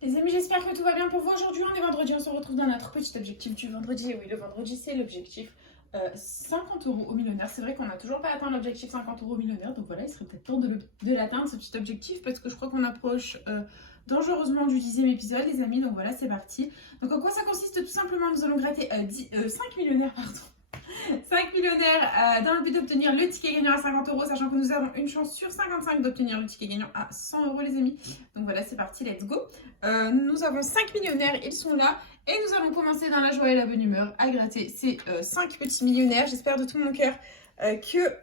Les amis, j'espère que tout va bien pour vous. Aujourd'hui, on est vendredi, on se retrouve dans notre petit objectif du vendredi. Et oui, le vendredi, c'est l'objectif 50 € au millionnaire. C'est vrai qu'on n'a toujours pas atteint l'objectif 50 € au millionnaire. Donc voilà, il serait peut-être temps de l'atteindre, ce petit objectif, parce que je crois qu'on approche dangereusement du 10e épisode, les amis. Donc voilà, c'est parti. Donc en quoi ça consiste? Tout simplement, nous allons gratter 5 millionnaires, pardon. 5 millionnaires dans le but d'obtenir le ticket gagnant à 50 €, sachant que nous avons une chance sur 55 d'obtenir le ticket gagnant à 100 € les amis. Donc voilà, c'est parti, let's go. Nous avons 5 millionnaires, ils sont là. Et nous allons commencer dans la joie et la bonne humeur à gratter ces 5 petits millionnaires. J'espère de tout mon cœur que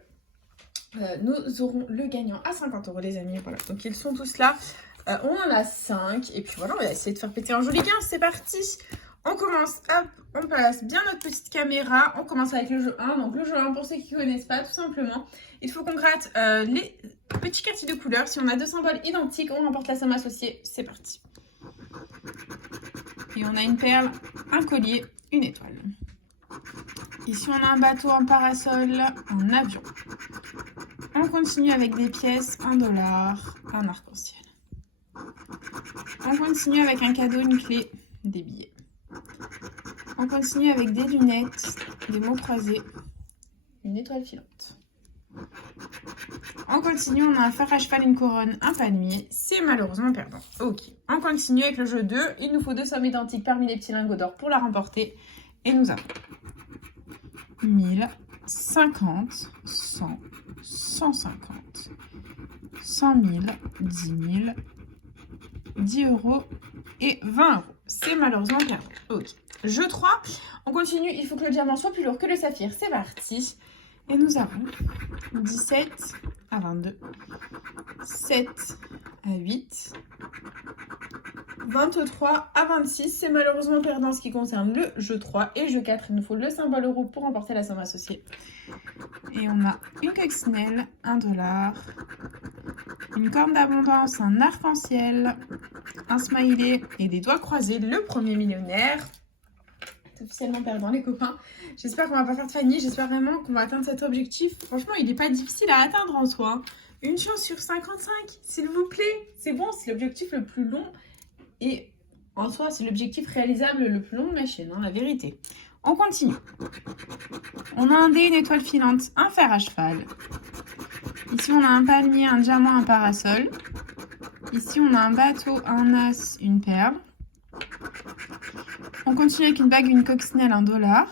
nous aurons le gagnant à 50 € les amis. Voilà, donc ils sont tous là. On en a 5. Et puis voilà, on va essayer de faire péter un joli gain. C'est parti. On commence, hop, on place bien notre petite caméra. On commence avec le jeu 1. Donc le jeu 1, pour ceux qui ne connaissent pas, tout simplement, il faut qu'on gratte les petits quartiers de couleurs. Si on a deux symboles identiques, on remporte la somme associée. C'est parti. Et on a une perle, un collier, une étoile. Ici, on a un bateau, un parasol, un avion. On continue avec des pièces, $1, un arc-en-ciel. On continue avec un cadeau, une clé, des billets. On continue avec des lunettes, des mots croisés, une étoile filante. On continue, on a un fer à cheval, une couronne, un palmier. C'est malheureusement perdant. Ok. On continue avec le jeu 2. Il nous faut deux sommes identiques parmi les petits lingots d'or pour la remporter. Et nous avons 1000, 50, 100, 150, 100 000, 10 000, 10 € et 20 €. C'est malheureusement perdant. Ok. Jeu 3. On continue. Il faut que le diamant soit plus lourd que le saphir. C'est parti. Et nous avons 17 à 22, 7 à 8, 23 à 26. C'est malheureusement perdant en ce qui concerne le jeu 3 et jeu 4. Il nous faut le symbole euro pour remporter la somme associée. Et on a une coccinelle, $1, une corne d'abondance, un arc-en-ciel, un smiley et des doigts croisés. Le premier millionnaire. Officiellement perdant les copains. J'espère qu'on va pas faire de Fanny. J'espère vraiment qu'on va atteindre cet objectif. Franchement, il n'est pas difficile à atteindre en soi. Une chance sur 55, s'il vous plaît. C'est bon, c'est l'objectif le plus long. Et en soi, c'est l'objectif réalisable le plus long de ma chaîne, hein, la vérité. On continue. On a un dé, une étoile filante, un fer à cheval. Ici, on a un palmier, un diamant, un parasol. Ici, on a un bateau, un as, une perle. On continue avec une bague, une coccinelle, $1.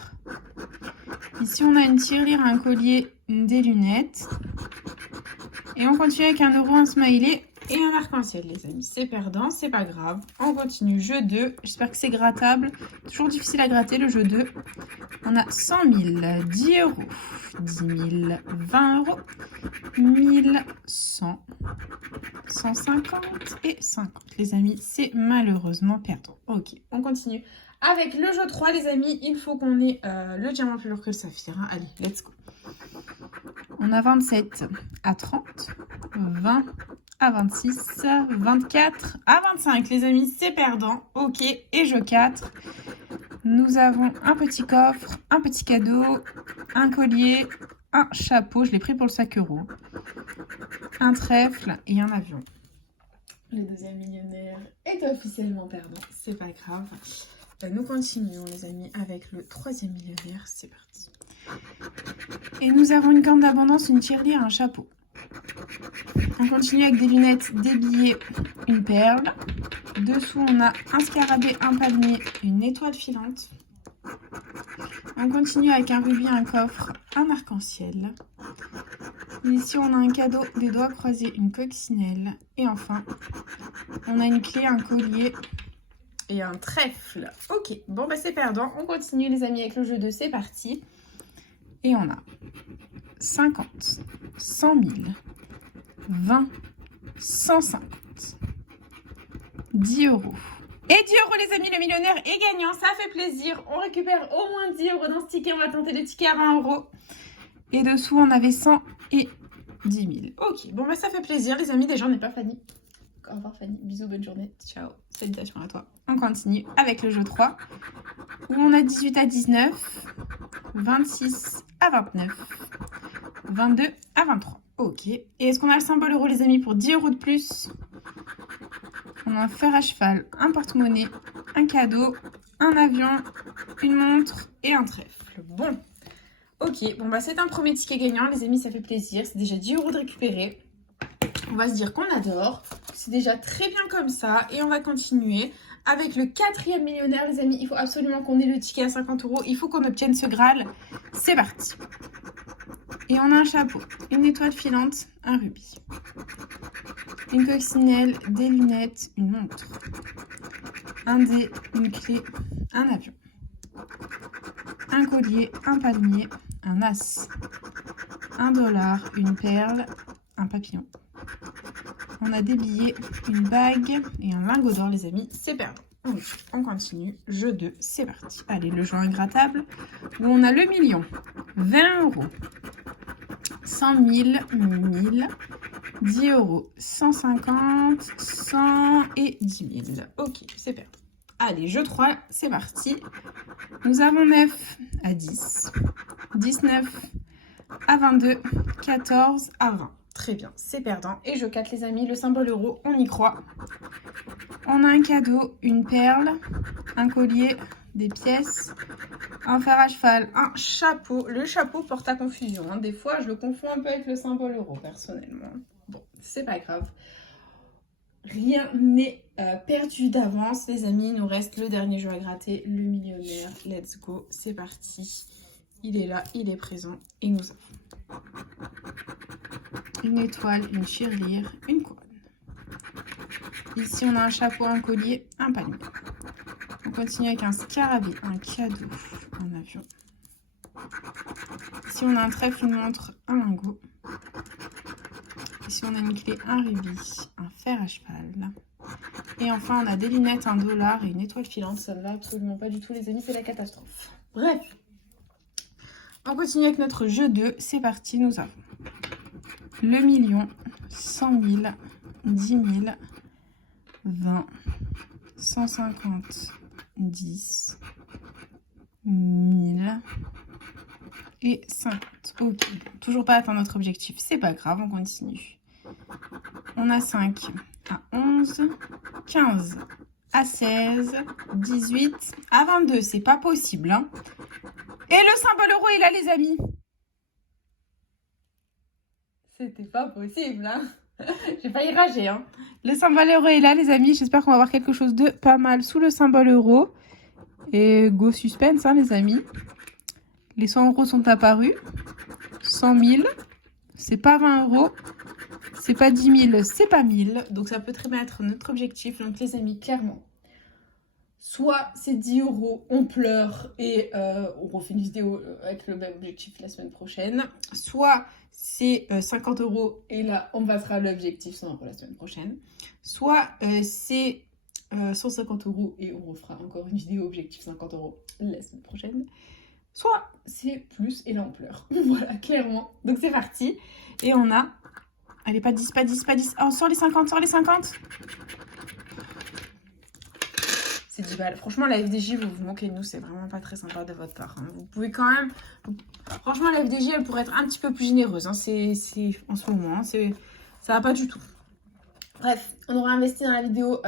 Ici, on a une tirelire, un collier, des lunettes. Et on continue avec un euro, un smiley et un arc-en-ciel, les amis. C'est perdant, c'est pas grave. On continue. Jeu 2. J'espère que c'est grattable. Toujours difficile à gratter, le jeu 2. On a 100 000, 10 €, 10 000, 20 €, 1000, 100, 150 et 50. Les amis, c'est malheureusement perdant. Ok, on continue. Avec le jeu 3, les amis, il faut qu'on ait le diamant plus lourd que le saphir. Hein. Allez, let's go. On a 27 à 30, 20 à 26, 24 à 25. Les amis, c'est perdant. Ok, et jeu 4. Nous avons un petit coffre, un petit cadeau, un collier, un chapeau. Je l'ai pris pour le sac euro. Un trèfle et un avion. Le deuxième millionnaire est officiellement perdant. C'est pas grave. Nous continuons les amis avec le troisième millionnaire, c'est parti. Et nous avons une corne d'abondance, une tirelire, un chapeau. On continue avec des lunettes, des billets, une perle. Dessous on a un scarabée, un palmier, une étoile filante. On continue avec un rubis, un coffre, un arc-en-ciel. Ici on a un cadeau, des doigts croisés, une coccinelle. Et enfin, on a une clé, un collier et un trèfle. Ok, bon bah c'est perdant. On continue les amis avec le jeu 2, c'est parti. Et on a 50, 100 000, 20, 150, 10 €. Et 10 € les amis, le millionnaire est gagnant, ça fait plaisir. On récupère au moins 10 € dans ce ticket, on va tenter le ticket à 20 €. Et dessous on avait 100 et 10 000. Ok, bon bah ça fait plaisir les amis, déjà on n'est pas Fanny. Au revoir Fanny, bisous, bonne journée, ciao, salutations à toi. On continue avec le jeu 3, où on a 18 à 19, 26 à 29, 22 à 23. Ok, et est-ce qu'on a le symbole euro les amis pour 10 € de plus? On a un fer à cheval, un porte-monnaie, un cadeau, un avion, une montre et un trèfle. Bon, ok, bon bah c'est un premier ticket gagnant les amis, ça fait plaisir. C'est déjà 10 € de récupérer. On va se dire qu'on adore. C'est déjà très bien comme ça. Et on va continuer avec le 4e millionnaire les amis. Il faut absolument qu'on ait le ticket à 50 €. Il faut qu'on obtienne ce Graal. C'est parti. Et on a un chapeau, une étoile filante, un rubis, une coccinelle, des lunettes, une montre, un dé, une clé, un avion, un collier, un palmier, un as, $1, une perle, un papillon. On a des billets, une bague et un lingot d'or les amis, c'est perdant. On continue, jeu 2, c'est parti. Allez, le jeu ingrattable où on a le million, 20 €. 100 000, 1000, 10 €, 150, 100 et 10 000. Ok, c'est perdu. Allez, jeu 3, c'est parti. Nous avons 9 à 10, 19 à 22, 14 à 20. Très bien, c'est perdant. Et jeu 4, les amis, le symbole euro, on y croit. On a un cadeau, une perle, un collier, des pièces, un fer à cheval, un chapeau. Le chapeau porte à confusion. Hein. Des fois, je le confonds un peu avec le symbole euro, personnellement. Bon, c'est pas grave. Rien n'est perdu d'avance, les amis. Il nous reste le dernier jeu à gratter, le millionnaire. Let's go, c'est parti. Il est là, il est présent. Et nous avons une étoile, une tirelire, une couronne. Ici, on a un chapeau, un collier, un palmier. On continue avec un scarabée, un cadeau, un avion. Ici, on a un trèfle, une montre, un lingot. Ici, on a une clé, un rubis, un fer à cheval. Et enfin, on a des lunettes, $1 et une étoile filante. Ça ne va absolument pas du tout, les amis, c'est la catastrophe. Bref, on continue avec notre jeu 2. C'est parti, nous avons le million, 100 000, 10 000, 20, 150, 10, 1000 et 50. Ok, toujours pas atteint notre objectif, c'est pas grave, on continue. On a 5 à 11, 15 à 16, 18 à 22, c'est pas possible. Hein. Et le symbole euro est là, les amis. C'était pas possible, hein. J'ai failli rager, hein. Le symbole euro est là, les amis. J'espère qu'on va avoir quelque chose de pas mal sous le symbole euro. Et go suspense, hein, les amis. Les 100 € sont apparus. 100 000. C'est pas 20 €. C'est pas 10 000. C'est pas 1000. Donc ça peut très bien être notre objectif. Donc les amis, clairement. Soit c'est 10 €, on pleure et on refait une vidéo avec le même objectif la semaine prochaine. Soit c'est 50 € et là on passera l'objectif 100 € la semaine prochaine. Soit c'est 150 € et on refera encore une vidéo objectif 50 € la semaine prochaine. Soit c'est plus et là on pleure. Voilà, clairement. Donc c'est parti. Et on a... Allez, pas 10, pas 10, pas 10. Oh, sort les 50, sort les 50. C'est 10 balles. Franchement, la FDJ, vous vous moquez de nous. C'est vraiment pas très sympa de votre part. Hein. Vous pouvez quand même... Franchement, la FDJ, elle pourrait être un petit peu plus généreuse. Hein. C'est en ce moment. Hein. Ça va pas du tout. Bref, on aura investi dans la vidéo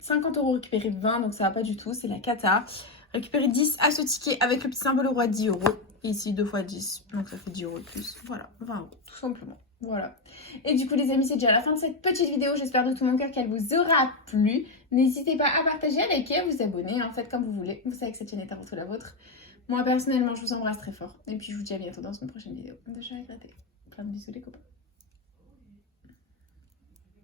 50 €, récupérer 20. Donc ça va pas du tout. C'est la cata. Récupérer 10 à ce ticket avec le petit symbole euro à 10 €. Et ici, 2 fois 10. Donc ça fait 10 € de plus. Voilà, 20 €, tout simplement. Voilà. Et du coup, les amis, c'est déjà la fin de cette petite vidéo. J'espère de tout mon cœur qu'elle vous aura plu. N'hésitez pas à partager, à liker, à vous abonner. Hein. Faites comme vous voulez. Vous savez que cette chaîne est avant tout la vôtre. Moi, personnellement, je vous embrasse très fort. Et puis, je vous dis à bientôt dans une prochaine vidéo de chat à gratter. Plein de bisous, les copains.